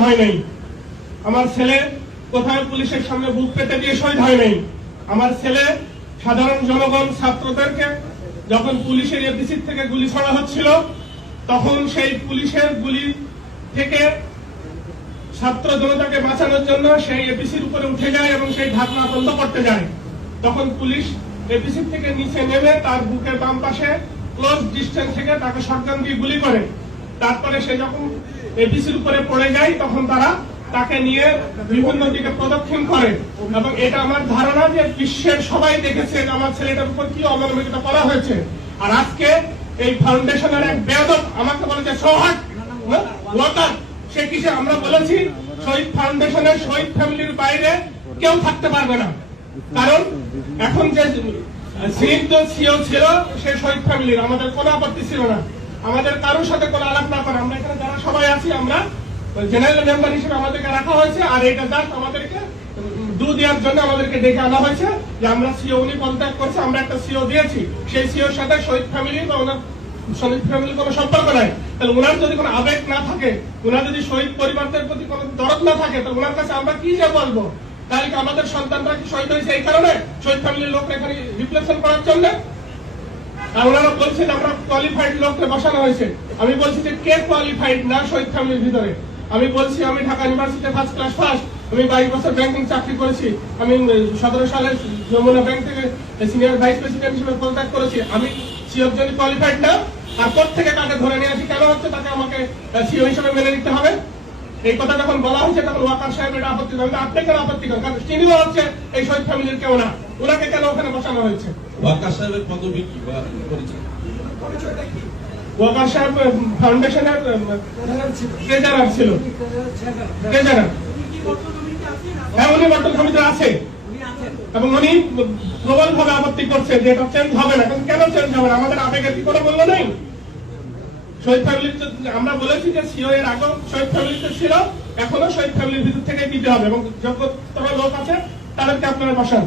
হয় নাই, আমার ছেলে কোথায় পুলিশের সামনে বুক পেতে দিয়ে শহীদ হয় নাই, আমার ছেলে সাধারণ জনগণ ছাত্রদেরকে যখন পুলিশের এপিসি থেকে গুলি ছড়া হচ্ছিল তখন সেই পুলিশের গুলি থেকে ছাত্র জনতাকে বাঁচানোর জন্য সেই এপিসির উপরে উঠে যায় এবং সেই ঢাকনা বন্ধ করতে যায়। তখন পুলিশ এপিসি থেকে নিচে নেমে তার বুকের বাম পাশে ক্লোজ ডিস্টেন্স থেকে তাকে শটগান দিয়ে গুলি করে। তারপরে সে যখন এপিসির উপরে পড়ে যায় তখন তারা তাকে নিয়ে বিভিন্ন দিকে প্রদক্ষিণ করে এবং এটা আমার ধারণা যে বিশ্বের সবাই দেখেছে আমার ছেলেটার উপর কি অমানবিকতা করা হয়েছে। আর আজকে এই ফাউন্ডেশনের এক বেয়াদব আমাকে বলেছে সৌহাট ওয়াকার, সে কিসে আমরা বলেছি শহীদ ফাউন্ডেশনের শহীদ ফ্যামিলির বাইরে কেউ থাকতে পারবে না, কারণ এখন যে সিনিয়র সিও ছিল সে শহীদ ফ্যামিলির, আমাদের কোনো আপত্তি ছিল না, আমাদের কারোর সাথে কোনো আলাপ না করে আমরা এখানে যারা সবাই আছি আমরা জেনারেল মেম্বার হিসেবে আমাদেরকে রাখা হয়েছে। আর এটা জাস্ট আমাদেরকে দেওয়ার জন্য আমাদেরকে ডেকে আনা হয়েছে যে আমরা সিও উনি কন্ট্যাক্ট করছে, আমরা একটা সিও দিয়েছি, সেই সিওর সাথে শহীদ ফ্যামিলি বা ওনার শহীদ ফ্যামিলির কোনো সম্পর্ক নাই। তাহলে ওনার যদি কোনো আবেগ না থাকে, ওনার যদি শহীদ পরিবারদের প্রতি কোনো দরদ না থাকে, তাহলে ওনার কাছে আমরা কি যে বলবো? তাহলে কি আমাদের সন্তানরা কি শহীদ হয়েছে এই কারণে শহীদ ফ্যামিলির লোক এখানে রিপ্লেসমেন্ট করার জন্য? আর ওনারা বলছেন আমরা কোয়ালিফাইড লোককে বসানো হয়েছে। আমি বলছি যে কে কোয়ালিফাইড না শহীদ ফ্যামিলির ভিতরে? আমি বলছি আমি Dhaka university first class first, আমি 22 বছর ব্যাংকিং চাকরি করেছি, আমি 17 সালে যমুনা ব্যাংক থেকে সিনিয়র ভাইস প্রেসিডেন্ট হিসেবে পদত্যাগ করেছি। আমি সিওর জন্য কোয়ালিফাইড না? আর কোথেকে কাকে ধরে নিয়ে আসি কেন হচ্ছে তাকে আমাকে সিও হিসেবে মেনে নিতে হবে? এই কথা যখন বলা হয়েছে তখন ওয়াকার সাহেব এটা আপত্তি করেন। আপনি কেন আপত্তি করেন? কারণ তিনিও হচ্ছে এই শহীদ ফ্যামিলির কেউ না, ওনাকে কেন ওখানে বসানো হয়েছে? ওয়াকার সাহেবের পদবি কি বা পরিচয়? ওয়াকার সাহেব ফাউন্ডেশনের ট্রেজারার ছিল। ট্রেজারার, হ্যাঁ উনি বর্তমান সমিতিতে আছে এবং উনি প্রবল ভাবে আপত্তি করছে যে এটা চেঞ্জ হবে না। কেন চেঞ্জ হবে না? আমাদের আবেগের কি কোনো মূল্য নেই? শহীদ ফ্যামিলি আমরা বলেছি যে সিও এর আগেও শহীদ ফ্যামিলিতে ছিল, এখনো শহীদ ফ্যামিলির ভিতর থেকে দিতে হবে এবং যোগ্যতর লোক আছে তাদেরকে আপনারা বসান।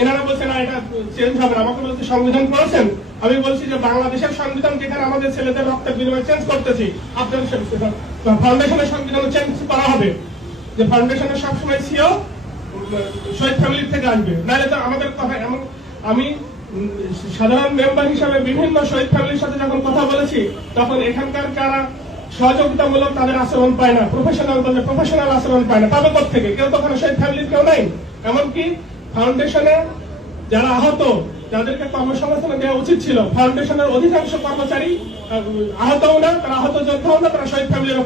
এনারা বলছে না এটা চেঞ্জ হবে না। আমাকে বলছে সংবিধান করেছেন, আমি বলছি যে বাংলাদেশের সংবিধান যেখানে আমাদের ছেলেদের রক্তের বিনিময়ে চেঞ্জ করতেছি, আপনাদের ফাউন্ডেশনের সংবিধান চেঞ্জ করা হবে যে ফাউন্ডেশনের সবসময় সিও শহীদ ফ্যামিলির থেকে আসবে, নাহলে তো আমাদের কথা এমন। আমি সাধারণ মেম্বার হিসাবে বিভিন্ন শহীদ ফ্যামিলির সাথে যখন কথা বলেছি তখন এখানকার যারা সহযোগিতামূলক তাদের আচরণ পায় না, প্রফেশনাল আচরণ পায় না, পাবে থেকে কেউ তো ওখানে শহীদ ফ্যামিলির কেউ নাই। এমনকি ফাউন্ডেশনে যারা আহত, যাদেরকে কর্মসংস্থান দেওয়া উচিত ছিল, ফাউন্ডেশনের অধিকাংশ কর্মচারী আহতও না, তারা আহত যোদ্ধাও না, তারা শহীদ ফ্যামিলির